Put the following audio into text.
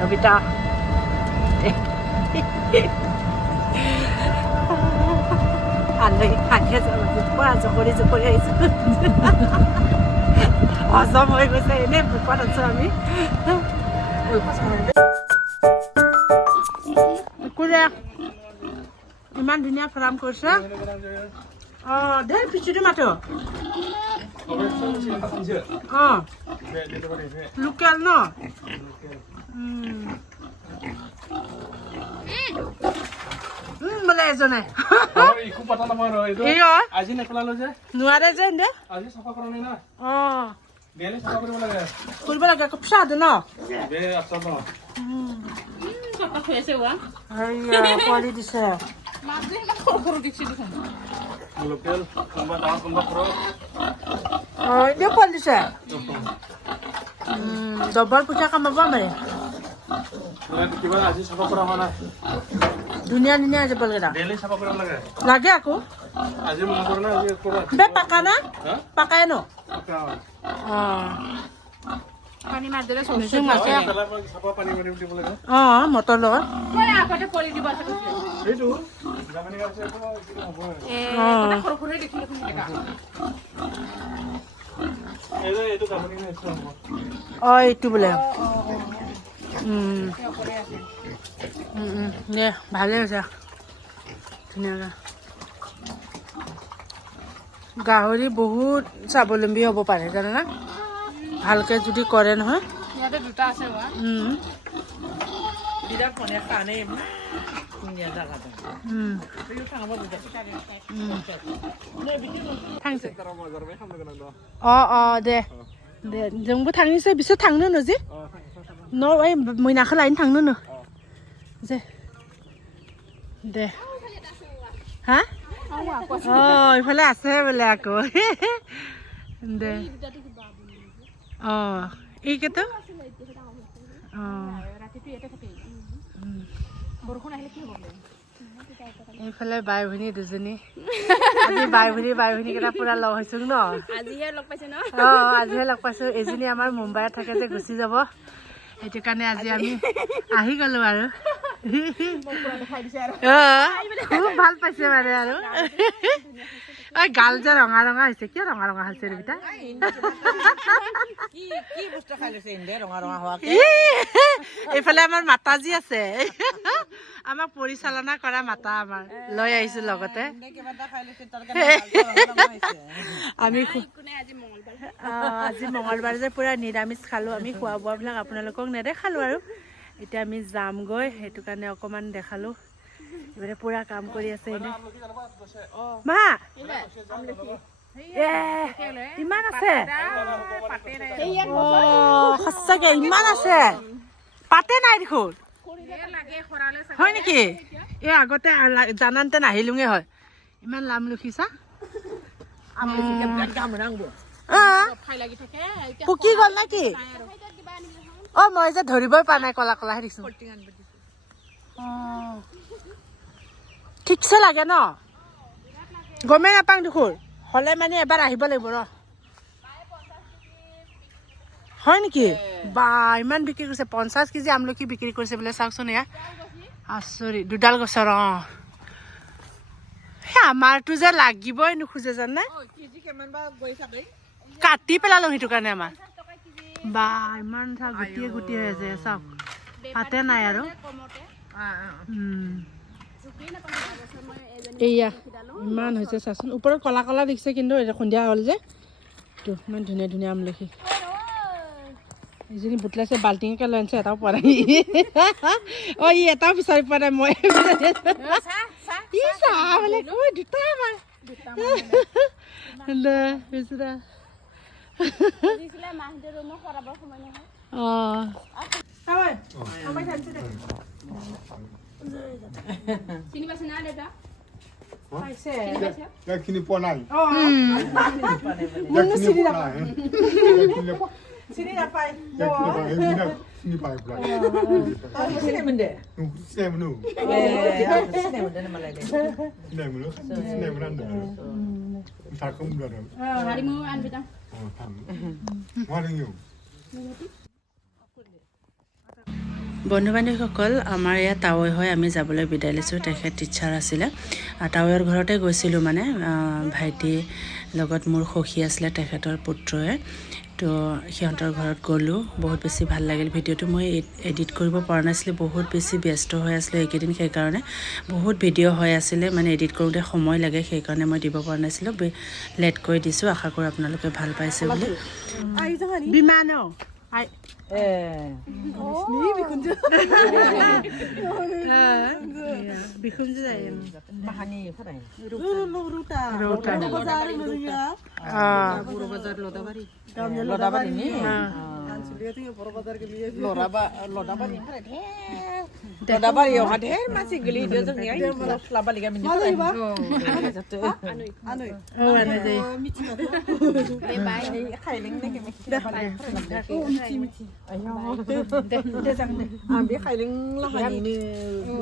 Nobita আলহী খাই আছে বুকুৱা জপৰি আহিছোঁ হজম হৈ গৈছে এনেই বুকুৱাত আছোঁ আমি কুকুৰে ইমান ধুনীয়া ফাৰ্ম কৰিছে অঁ ধেৰ পিছুটো মাতো অঁ লোকেল ন বোলে এজনে নোৱাৰে যে অঁ কৰিব লাগে খুব স্বাদ ন পোৱালি দিছে এতিয়া পোৱালি দিছে ডবৰ পইচা কামাব পাৰে ধুনীয়া ধুনীয়া আছে পোৱালিকেইটা লাগে আকৌ বে পাকা না পাকাই ন অঁ মটৰ লগত অঁ এইটো বোলে দে ভালে হৈছে ধুনীয়াকৈ গাহৰি বহুত স্বাৱলম্বী হ'ব পাৰে জানানে ভালকৈ যদি কৰে নহয় ইয়াতে দুটা আছে অঁ অঁ दे दे जोंबो थांनोसै बिसोर थांनो नो जे न' ओइ मैनाखौ लायनो थांनो नो जे दे হা অঁ এইফালে আছে বোলে আকৌ দে অঁ এইকেইটা অঁ এইফালে বাই ভনী দুজনী আজি বাই ভনীকেইটা পুৰা লগ হৈছোঁ ন আজিহে লগ পাইছে ন অঁ আজিহে লগ পাইছোঁ এজনী আমাৰ মুম্বাইত থাকে যে গুচি যাব সেইটো কাৰণে আজি আমি আহি গ'লোঁ আৰু খুব ভাল পাইছে মানে আৰু ঐ গাল যে ৰঙা ৰঙা হৈছে কিয় ৰঙা ৰঙা হৈছে ৰেবিতা এইফালে আমাৰ মাতাজী আছে আমাক পৰিচালনা কৰা মাতা আমাৰ লৈ আহিছোঁ লগতে আমি আজি মঙলবাৰ যে পুৰা নিৰামিষ খালোঁ আমি খোৱা বোৱাবিলাক আপোনালোকক নেদেখালোঁ আৰু এতিয়া আমি যামগৈ সেইটো কাৰণে অকণমান দেখালোঁ এইবাৰে পুৰা কাম কৰি আছে এনে মা ইমান আছে সঁচাকে ইমান আছে পাতে নাই দেখোন হয় নেকি এই আগতে জানানতে নাহিলোঙে হয় ইমান লামলুখি চা পকি গ'ল নেকি অঁ মই যে ধৰিবই পৰা নাই কলা কলাহে দেখিছোঁ ঠিকছে লাগে ন গমেই নাপাওঁ দেখোন হ'লে মানে এবাৰ আহিব লাগিব ৰ হয় নেকি বা ইমান বিক্ৰী কৰিছে 50 কেজি আমলখি বিক্ৰী কৰিছে বোলে চাওকচোন এয়া আচৰিত দুডাল গছৰ অঁ সেই আমাৰতো যে লাগিবই নোখোজে জানে কাটি পেলালোঁ সেইটো কাৰণে আমাৰ বা ইমান চাওক গুটিয়ে গুটিয়ে হৈ আছে চাওক পাতে নাই আৰু এইয়া ইমান হৈছে চাচোন ওপৰত কলা কলা দেখিছে কিন্তু সন্ধিয়া হ'ল যে তো ইমান ধুনীয়া ধুনীয়া আমলখি এইজনী বুটলাইছে বাল্টিঙকে লৈ আনিছে এটাও পোৱা নাই অঁ ই এটাও বিচাৰি পোৱা নাই মই ই চাহ বোলে কৈ দুটা আমাৰ চিনি পাইছে না দেউতা চিনি পোৱা নাই চিনি নাপায় চিনি পাই হাৰিমু আনবি তা বন্ধু বান্ধৱীসকল আমাৰ ইয়াত টাৱৈ হৈ আমি যাবলৈ বিদায় লৈছোঁ তেখেত টিচাৰ আছিলে টাৱৈৰ ঘৰতে গৈছিলোঁ মানে ভাইটি লগত মোৰ সখী আছিলে তেখেতৰ পুত্ৰয়ে তো সিহঁতৰ ঘৰত গ'লোঁ বহুত বেছি ভাল লাগিল ভিডিঅ'টো মই এডিট কৰিব পৰা নাছিলোঁ বহুত বেছি ব্যস্ত হৈ আছিলোঁ এইকেইদিন সেইকাৰণে বহুত ভিডিঅ' হৈ আছিলে মানে এডিট কৰোঁতে সময় লাগে সেইকাৰণে মই দিব পৰা নাছিলোঁ লেট কৰি দিছোঁ আশা কৰোঁ আপোনালোকে ভাল পাইছে বুলি বিমান বিখুঞ্জু যায়